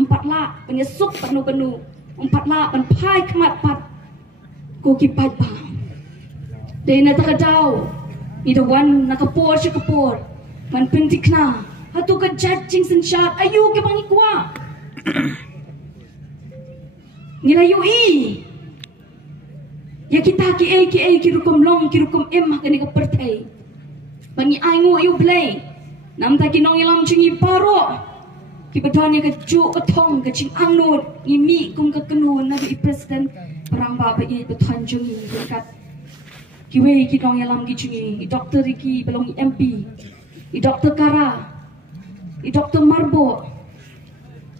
Empat lak penyesuk penuh-penuh 4 lak ban phai khmat pat ko ki pat ba de na ta dau ni the one na kapor shi kapor man pentikna hatu ka judging sin shat ayu ke bangi kwa ngilayu i ya kita ki rukum long ki rukum em ka ni ka perthai bangi aingu yu play nam ta ki nong yalam chingi paro ki bedon ya ke juk ke thong ke ching angnut ni mi kum ke kenun na di president perang ba ba i beton jungi dekat ki we ki dong yalam ki chingi doktor ki belong MP i doktor Kara i doktor Marbo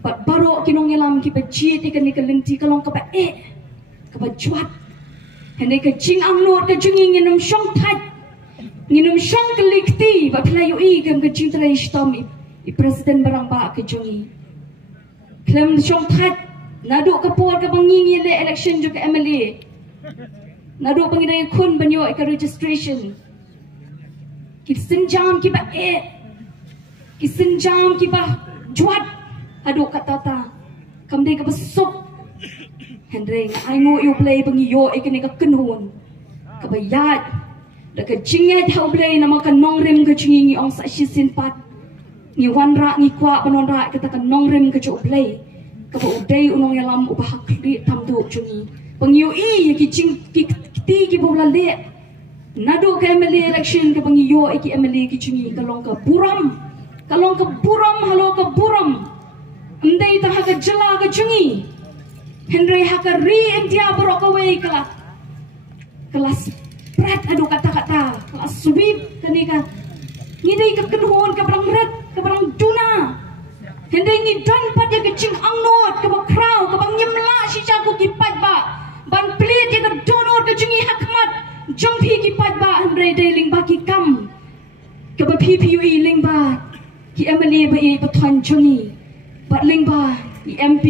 bat baro ki nong yalam ki beji ti ke ni ke lenti ke long ke ba ke ba juat hene ke ching angnut ke jungi nginum shong that nginum shong ke likti ba playu i ke ching trai storm i presiden barang ba ke jungi klem shong that nadu kapor ke bangingi le election juga MLA nadu pangidai kun banyo ke registration ki senjam ki ba ki senjam ki ba juat adu kata ta kamde ke besok hendring aingo you play bangiyo ikene ka kenhun ka bayat da ka jinge thau play nama ka nongrem ka jingi ong sa shisin pat ni wanra ni kwa banonra kita kan nongrem ke cuk play ke udai unong yalam ubah kri tamdu chungi pangyu i ki jing ki ti ki bola le nadu ke MLA election ke pangyo ki MLA ki chungi kalong ka buram halo ka buram andai ta ha ka jela ka chungi Henry haka ri India borok away kelas prat adu kata-kata kelas sweep kanika ngidai ke kenhon ke perang red ke perang duna Henry ngidan pat ya kecing angnot ke bakrau ke bang nyemla si jago ki pat ba ban pelit ya ke donor ke jungi hakmat jompi ki pat ba Henry deling ba ki kam ke ba PPUE ling ba ki MLA ba i pathan jungi ba ling ba i MP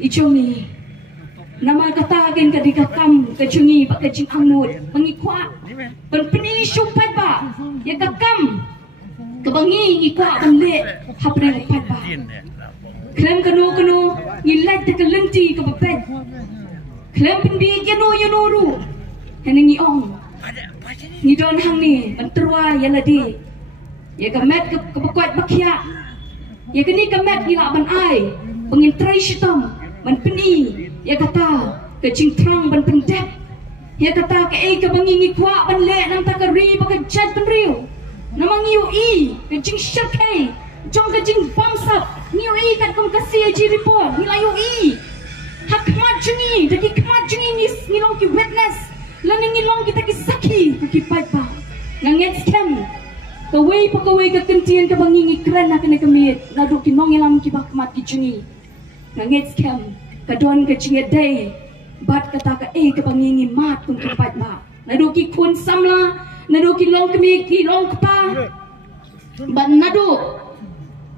icungi nama kata agen ka dikakam ka jungi ba ka jing angnut mangikwa ban peni syupat ba ya kakam ka bangi ngikwa ban le hapre pat ba klem kanu ngilat ka lenti ka babet klem penbi yano ru haning ni ong ni don hang ni ban terwa ya ladi ya ka met ka bakwat bakhya ya kini ka met ni la ban ai pengin trai shitam ban peni ya kata ke jing trang ban pendek ya kata ke bangi ngikwa ban le nang ta ka ri ba ka jat ban riu namang yu i ke jing shirkai jong ke jing bamsap niu i kat kom kasi ji report nilai yu i hak mat jungi jadi kmat jungi ni long ki witness laning ni long kita ki saki ki pai pa nganget scam ka wei ka kentian ka bangi ngikran nak ne kemit nadu ki nong elam ki bakmat ki jungi nangit scam kadon ke chinget day bat kata ka ke bangingi mat kun kepat ba nadu ki kun samla nadu ki long kemi ki long kpa ban nadu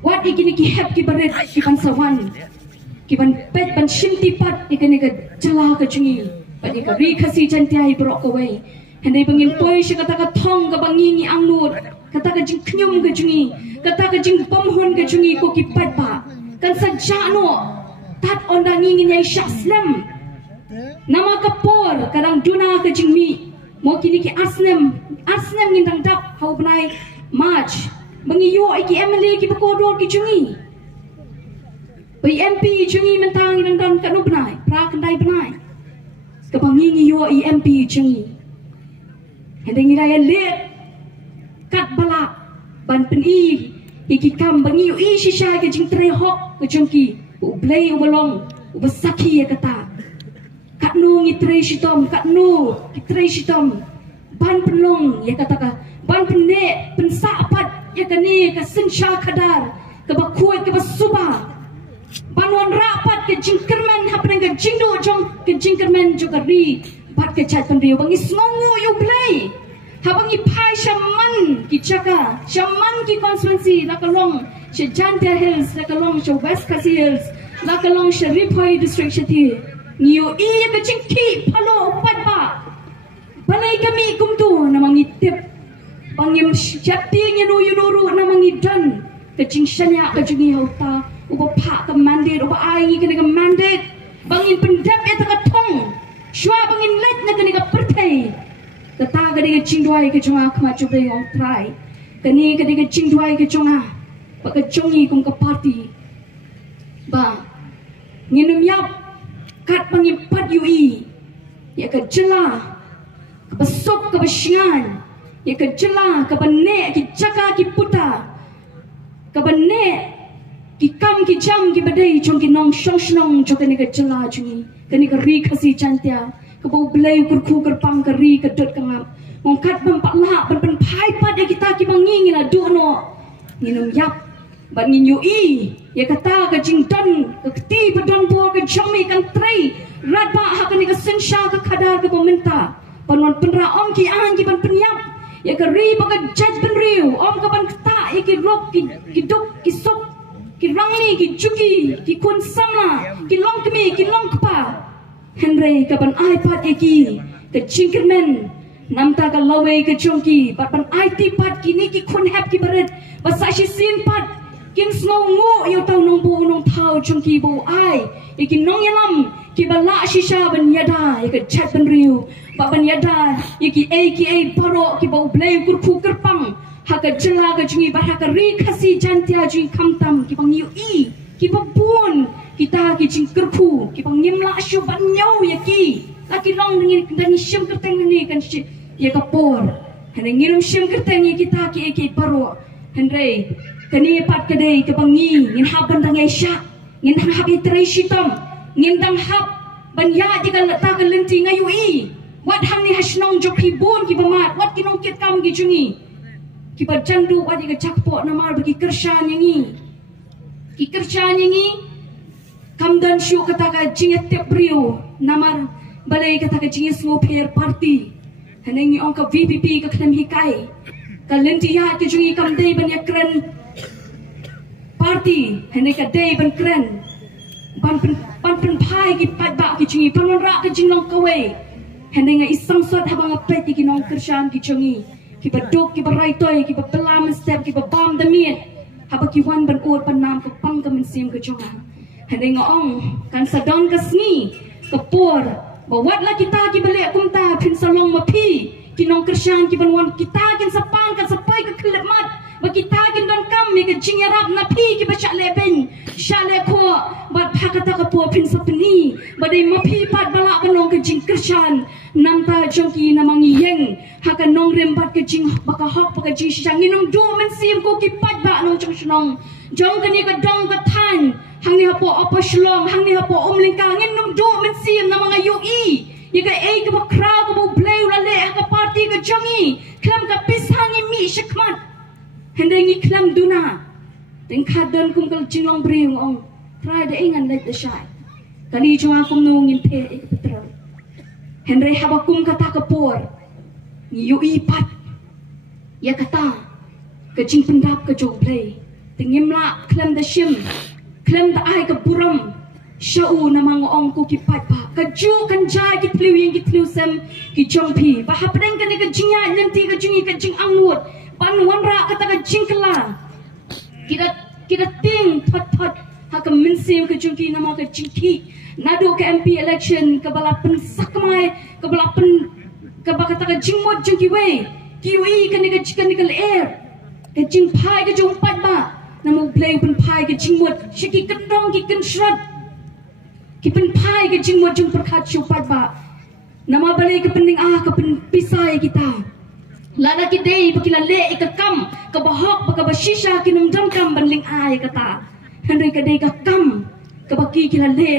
wat ikini ki hep ki baret ki ban sawan ki ban pet ban shinti pat ikini ka jala ka chingi ban ka ri khasi chantiai brok away hande bangin toy shi kata ka thong ka bangingi angnut kata ka jing knyum ka chingi kata ka jing pomhon ka chingi ko ki pat ba kan sajano tat onda ngingin yai syaslam nama kapor kadang duna ke jingmi mo kini ki asnem ngintang dap hau benai march mengiyo iki MLA ki pakodor ki jungi bai MP jungi mentang ngintang dan kanu benai pra kendai benai ke bangi ngiyo i MP jungi hendeng ngira let kat balak ban peni iki kam bangi i shisha ke jing tre hok ke jungki ublay ubalong ubasaki ya kata kat nu ngitrei shitom kat nu kitrei shitom ban penlong ya kata ka ban penne pensa apat ya kani ka sensha kadar ka bakuat ka basuba ban wan rapat ke jingkerman hapren ka jingdo jong ke jingkerman juga ri bat ke chat penriu bangi snongu ublay habangi pai shaman ki chaka shaman ki constituency lakalong Jantia Hills, lakalong West Khasi Hills, lakalong Riphoi district shati. Niyo iya kaching ki palo upat ba. balai kami kum tu namang itip pangim syati yunuru namang idan kecing syanya kejungi hauta uba pak ke mandate uba ai kena ke mandate bangin pendap eta ka thong shwa bangin let na kena ka pertai kata kena ke cingduai ke junga kema coba yang try keni kena ke cingduai ke junga ba ke jungi kum ke party ba nginum yap kat bangin pat UI ya ke jela ke besok ke besingan ya ke jela ke benek ki caka ki puta ke benek ki kam ki jam ki badai chung ki nong shong shnong cho ke ni ke jela jungi ke ni ke ri khasi chantia ke bau blai kur khu kur pang ke ri ke dot kangam mong kat bam pak la ban phai pat ya kita ki bangi ngila du no nginum yap ban ngin UI ya kata ke jing dan ke ti padon bo ke jami kan trei rat ba ha ke ni ke sensha ke khadar ke pemerintah panwan penra om ki an ki ban penyap ya ke ri ba ke judge ben riu om ke ban kata ya ki rok ki duk ki sok ki rangni ki jugi ki kun samla ki long kemi ki long kpa henry ke ban ipad ya ki ke jingkermen namta ka lawe ke chongki ban IT pat ki ni ki kun hap ki baret ba sa shi sin pat kin snow ngo yo tau nong bu nong thau chongki bu ai ikin nong yalam ki bala shisha ban yada ya ke chat ban riu ba ban yada iki aka paro ki bau blai kur khu kerpang ha ka jela ka jungi ba ha ka ri khasi jantia jing kamtam ki bang UI ki ba bun kita ki jing kerpu ki bang nyemla shu ban nyau ya ki laki long dengan shim kerteng ni kan ya ka por hene ngirum shim kerteng ya kita ki aka paro henry kani pat kadai ke bangi ngin hab bandang Asia ngin hab itrai shitam ngin dang hab ban ya jika letak ke lenti ngai UI wat ham ni hasnong joki bon ki bamat wat kinong kit kam ki jungi ki bajandu wat ki chakpo namar bagi kershan yangi ki kershan yangi kam dan shu kata ka jinget tep brio namar balai kata ka jinget smo pair party hanengi ong ka VPP ka klem hikai ka lenti ya ki jungi kam dei ban ya kren party hene ka dei ban kren ban pen phai ki pat ba ki jungi pan ra ka jinglong kawe hene nga isang sot habang apet ki nong kershan ki jungi ki badok ki barai toy ki balam step ki bam damiet haba ki wan ban ot pan nam ka pang ka min sim ka junga hene nga ong kan sadon ka sni ka por bawat la kita ki balik kumta pin salong mapi ki nong kershan ki ban wan kita kin sapan kan sapai ka khlep mat ba kita kin don kam mi ka jingyarap na pi ki ba cha le ben sha le kho ba phakata ka po pin sapni ba dei mapi pat bala ka nong ka jing kershan namta jongki namang yeng ha ka nong rem bat ka jing ba ka hok ba ka jing shang ni nong do men sim ko ki pat ba nong chong shnong jong ka ni ka dong ka than hang ni ha po apa shlong hang ni ha po lingka ngin nong do men sim namang UI ya ka e ka ba kra ka bo blay la le ka party ka jongi klam ka pisangi mi shikmat hendengi klam duna teng khadon kum kal jinglong bring ong try de ingan let the shy kali jonga kum nong in pe e petra henry habakum kata ka por ni UI pat ya kata ka jing pendap ka jong play tengimla klam da shim klam da ai ka buram shau namang ong ko ki pat pa ka ju kan jai ki tliu ying ki tliu sem ki jong pi ba hapdeng ka ni ka jingya lenti ka jingi ka jing angut pan wanra kata ka jing kala kita ting pat ha ka min sim ka jong ki nama ka jing ki nado ke MP election ke balapan sakmai ke balapan ke bakata ka jing mod jing ki we ki UI ka ni ka air ka jing pai ka jong pat ba namo play pen pai ka jing mod shiki kendong ki ken shrat ki pen pai ka jing mod jing perkhat chu pat ba nama balai ke pening ka pen pisai kita lada ki dei bakila le ka kam ka bahok ka bashisha ki num dam kam ban ling ai kata henry ka dei ka kam ka baki kila le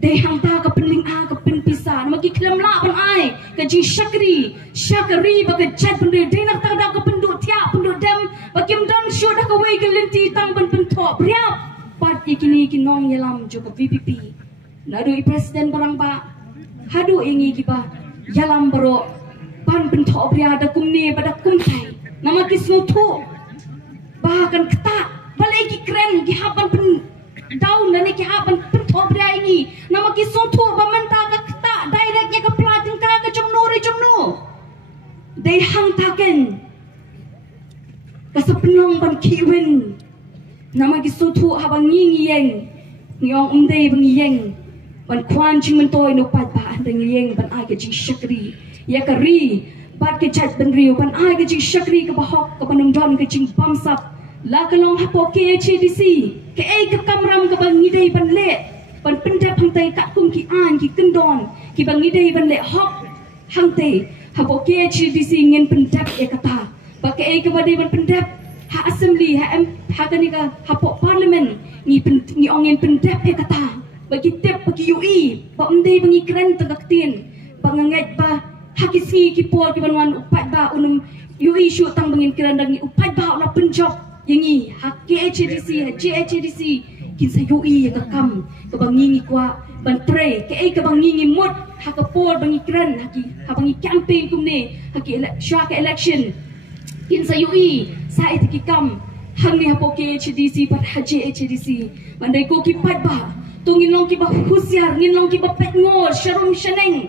dei hang ta ka penling ka pen pisa nama ki klam la ban ai ka jing shakari ba ka chat ban dei nak ta da ka pen do tia pen do dem ba kim dam shu da ka wei ka lenti tang ban pen thop riap pat kini ki nong yalam jo ka VPP nadu i presiden barang ba hadu ingi ki ba yalam baro pan pen thop ria da kum ni ba da kum tai nama ki snu thu bahkan kata balai ki kren ki haban pen down dan ki haban pen thop ria ini nama ki snu thu ba menta ka kata direct nya ka platin ka jomno day hang taken kasapenong ban kiwin nama gisutu habang ngiyeng ngiyong day bang yeng ban kwan jing mentoy no pat ba andang yeng ban ai ka jing shakri ya kari bat ke chat ban riu ban ai ka jing shakri ka bahok ka banung don ka jing bamsap la kalong hapo KHDC ke ai ka kamram ka bang ngidai ban le ban pendap hang tay kat kum ki an ki kendon ki bang ngidai ban le hok hang tay hapo KHDC ngin pendap ya kata ba ke ai ka badai ban pendap ha assembly ha kanika hapo parliament ni ongin pendap ya kata bagi tep bagi UI ba umdai bangi kran tagaktin bangangat ba hakisi ki pol ki banwan upat ba unum UI syu tang bangin kran dangi upat ba la penjob yangi hak KHDC ha JHDC kin sa UI ya kakam ka bangi ni kwa ban pray ke ai ka bangi ni mut ha ka pol bangi kran haki ha bangi campaign kumne haki shaka election kin sa UI sa itiki kam hang ni hapo KHDC pat ha JHDC mandai ko ki pat ba tungin long ki ba husyar ngin long ki ba pet ngor sharum shaneng